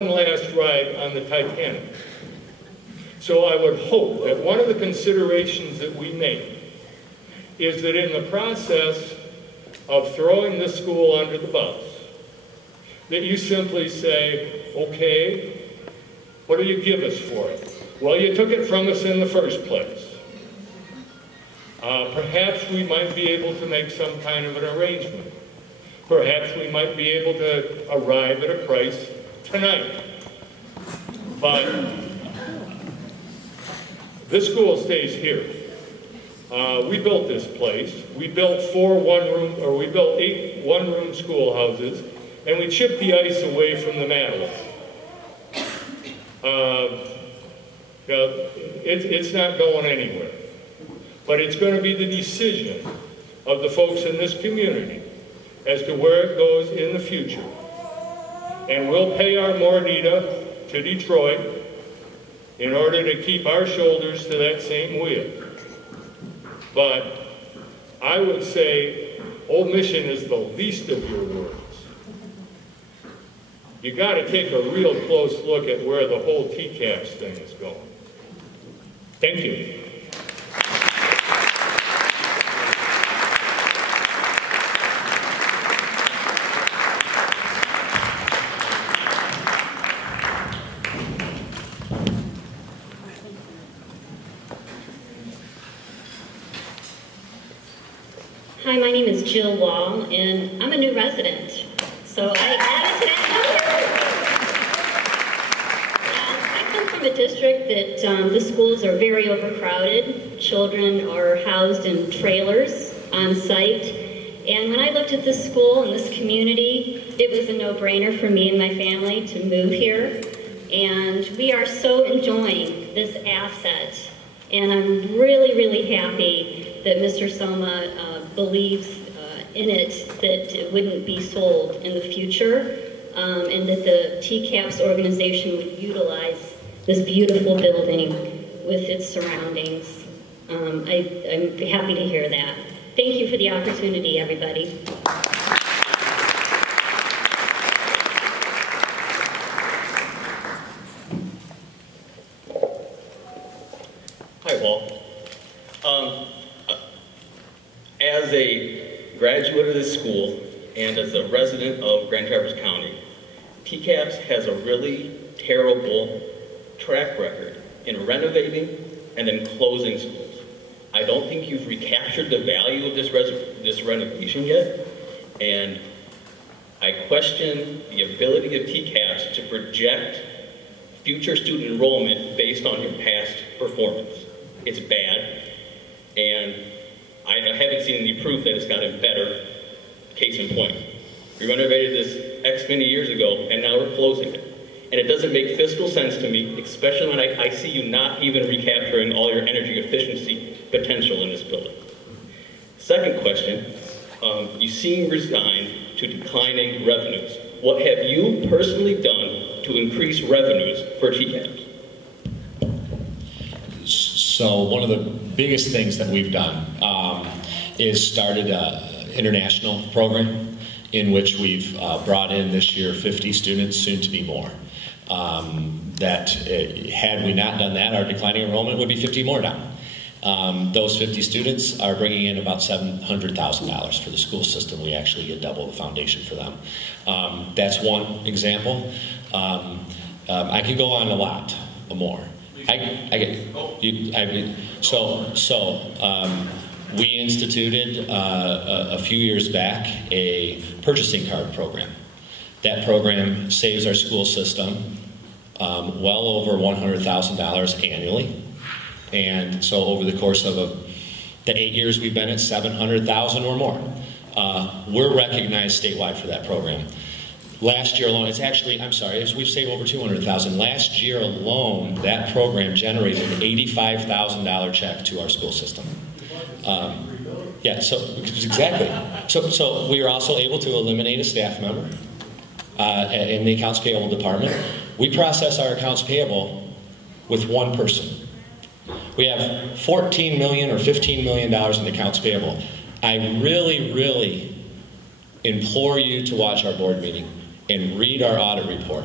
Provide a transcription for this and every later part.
last ride on the Titanic. So I would hope that one of the considerations that we make is that in the process of throwing the school under the bus, that you simply say, okay, what do you give us for it? Well, you took it from us in the first place. Perhaps we might be able to make some kind of an arrangement. Perhaps we might be able to arrive at a price tonight. But this school stays here. We built this place. We built eight one-room schoolhouses, and we chipped the ice away from the Madeline. It's not going anywhere. But it's going to be the decision of the folks in this community as to where it goes in the future. And we'll pay our Mordita to Detroit in order to keep our shoulders to that same wheel. But I would say Old Mission is the least of your worries. You got to take a real close look at where the whole TCAPS thing is going. Thank you. Hi, my name is Jill Wall, and I'm a new resident, so I added to that number. I come from a district that the schools are very overcrowded. Children are housed in trailers on site, and when I looked at this school and this community, it was a no-brainer for me and my family to move here, and we are so enjoying this asset, and I'm really, really happy that Mr. Soma believes in it, that it wouldn't be sold in the future, and that the TCAPS organization would utilize this beautiful building with its surroundings. I'm happy to hear that. Thank you for the opportunity, everybody. Hi, Walt. As a graduate of this school and as a resident of Grand Traverse County, TCAPS has a really terrible track record in renovating and then closing schools. I don't think you've recaptured the value of this renovation yet, and I question the ability of TCAPS to project future student enrollment based on your past performance. It's bad, and I haven't seen any proof that it's gotten better. Case in point. We renovated this X many years ago, and now we're closing it. And it doesn't make fiscal sense to me, especially when I see you not even recapturing all your energy efficiency potential in this building. Second question, you seem resigned to declining revenues. What have you personally done to increase revenues for TCAPS? So one of the biggest things that we've done is started an international program in which we've brought in this year 50 students, soon to be more. Had we not done that, our declining enrollment would be 50 more down. Those 50 students are bringing in about $700,000 for the school system. We actually get double the foundation for them. That's one example. I could go on a lot more. We instituted a few years back a purchasing card program. That program saves our school system well over $100,000 annually. And so over the course of the 8 years we've been at $700,000 or more. We're recognized statewide for that program. Last year alone, we've saved over $200,000. Last year alone, that program generated an $85,000 check to our school system. Exactly. So we were also able to eliminate a staff member in the accounts payable department. We process our accounts payable with one person. We have $14 million or $15 million in accounts payable. I really, really implore you to watch our board meeting and read our audit report.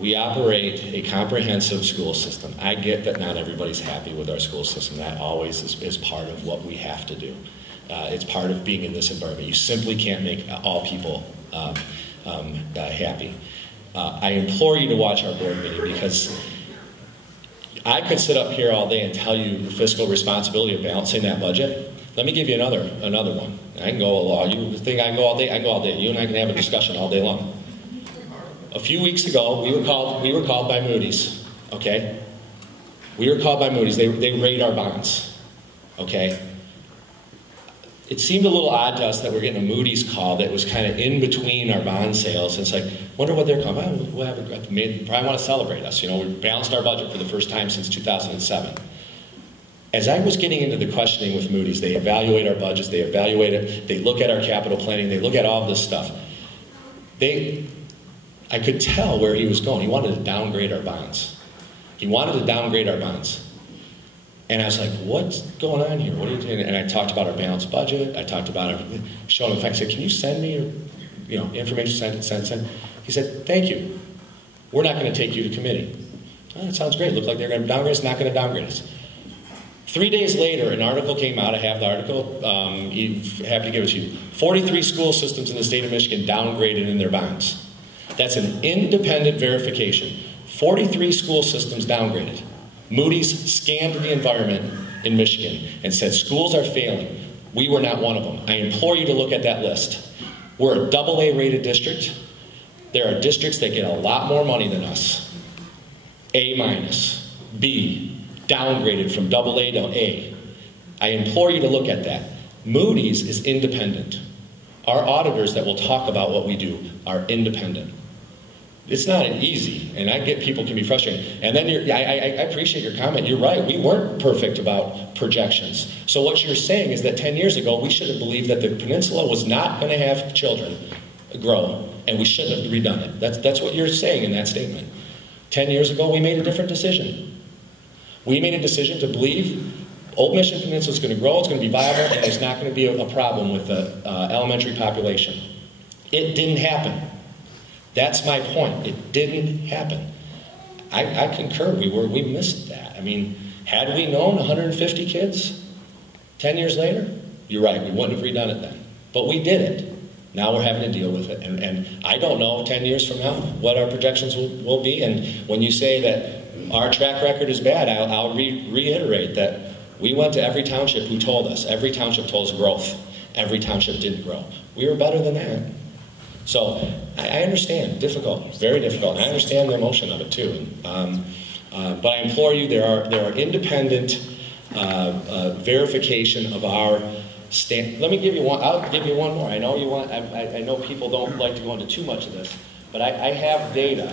We operate a comprehensive school system. I get that not everybody's happy with our school system. That always is part of what we have to do. It's part of being in this environment. You simply can't make all people happy. I implore you to watch our board meeting, because I could sit up here all day and tell you the fiscal responsibility of balancing that budget. Let me give you another one. I can go along. You think I can go all day? I can go all day. You and I can have a discussion all day long. A few weeks ago, we were called by Moody's. Okay, we were called by Moody's. They rate our bonds. Okay. It seemed a little odd to us that we're getting a Moody's call that was kind of in between our bond sales. It's like, wonder what they're calling. Oh, we'll have probably want to celebrate us. You know, we balanced our budget for the first time since 2007. As I was getting into the questioning with Moody's, they evaluate our budgets, they evaluate it, they look at our capital planning, they look at all this stuff. I could tell where he was going. He wanted to downgrade our bonds. He wanted to downgrade our bonds. And I was like, what's going on here? What are you doing? And I talked about our balanced budget. I talked about our, showing him the fact. I said, can you send me information? Send. He said, thank you. We're not going to take you to committee. Oh, that sounds great. Looked like they're going to downgrade us, not going to downgrade us. 3 days later, an article came out. I have the article. Happy to give it to you. 43 school systems in the state of Michigan downgraded in their bonds. That's an independent verification. 43 school systems downgraded. Moody's scanned the environment in Michigan and said schools are failing. We were not one of them. I implore you to look at that list. We're a AA rated district. There are districts that get a lot more money than us. A minus, B, downgraded from AA to A. I implore you to look at that. Moody's is independent. Our auditors that will talk about what we do are independent. It's not easy, and I get people can be frustrated. And then I appreciate your comment. You're right. We weren't perfect about projections. So what you're saying is that 10 years ago, we should have believed that the peninsula was not going to have children grow, and we shouldn't have redone it. That's what you're saying in that statement. 10 years ago, we made a different decision. We made a decision to believe Old Mission Peninsula is going to grow, it's going to be viable, and there's not going to be a problem with the elementary population. It didn't happen. That's my point. It didn't happen. I concur. We missed that. I mean, had we known 150 kids 10 years later, you're right, we wouldn't have redone it then. But we did it. Now we're having to deal with it. And I don't know 10 years from now what our projections will be. And when you say that our track record is bad, I'll reiterate that we went to every township who told us. Every township told us growth. Every township didn't grow. We were better than that. So I understand, difficult, very difficult. And I understand the emotion of it too. But I implore you, there are independent verification of our stand. Let me give you one. I'll give you one more. I know you want. I know people don't like to go into too much of this, but I have data.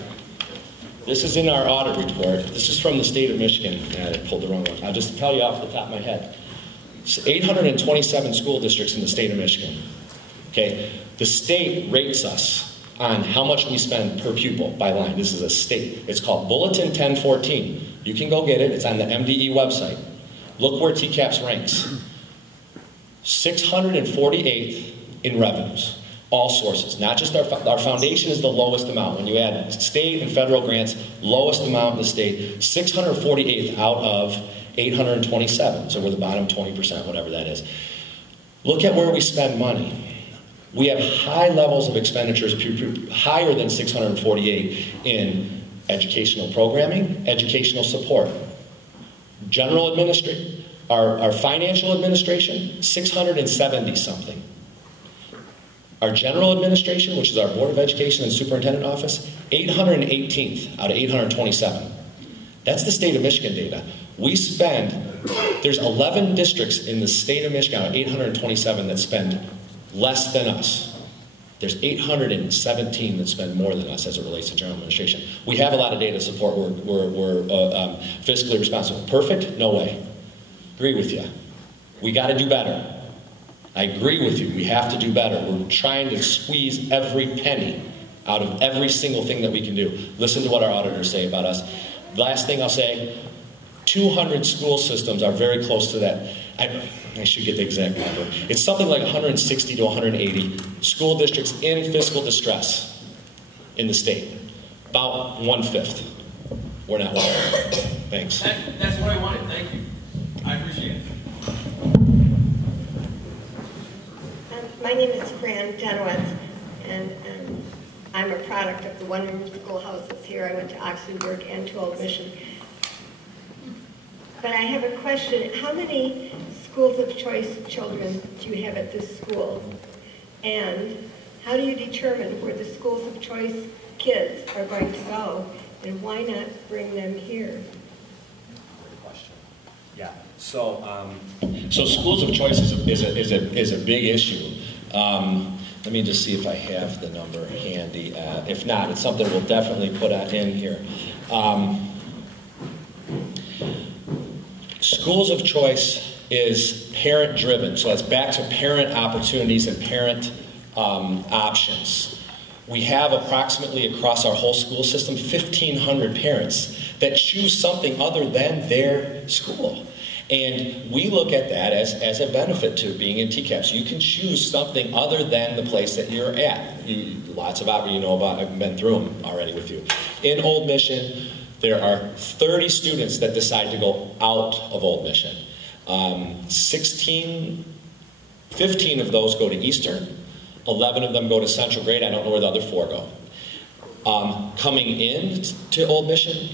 This is in our audit report. This is from the state of Michigan. I pulled the wrong one. I'll just tell you off the top of my head. It's 827 school districts in the state of Michigan. Okay. The state rates us on how much we spend per pupil by line. This is a state. It's called Bulletin 1014. You can go get it. It's on the MDE website. Look where TCAPS ranks. 648th in revenues. All sources. Not just our foundation is the lowest amount. When you add state and federal grants, lowest amount in the state. 648th out of 827. So we're the bottom 20%, whatever that is. Look at where we spend money. We have high levels of expenditures, higher than 648 in educational programming, educational support. General administration, our financial administration, 670 something. Our general administration, which is our Board of Education and Superintendent Office, 818th out of 827. That's the state of Michigan data. We spend, there's 11 districts in the state of Michigan out of 827 that spend less than us. There's 817 that spend more than us as it relates to general administration. We have a lot of data to support. We're fiscally responsible. Perfect? No way. Agree with you. We got to do better. I agree with you. We have to do better. We're trying to squeeze every penny out of every single thing that we can do. Listen to what our auditors say about us. Last thing I'll say, 200 school systems are very close to that. I should get the exact number. It's something like 160 to 180 school districts in fiscal distress in the state. About 1/5. We're not one. Thanks. That's what I wanted. Thank you. I appreciate it. My name is Fran Denowitz, and I'm a product of the one-room schoolhouses here. I went to Oxenberg and to Old Mission. But I have a question. How many schools of choice children do you have at this school? And how do you determine where the schools of choice kids are going to go? And why not bring them here? Great question. Yeah. So schools of choice is a big issue. Let me just see if I have the number handy. If not, it's something we'll definitely put in here. Schools of choice is parent-driven, so that's back to parent opportunities and parent options. We have approximately across our whole school system 1,500 parents that choose something other than their school. And we look at that as a benefit to being in TCAPS. You can choose something other than the place that you're at. Lots of you know about, I've been through them already with you. In Old Mission, there are 30 students that decide to go out of Old Mission. 15 of those go to Eastern. 11 of them go to Central Grade. I don't know where the other 4 go. Coming in to Old Mission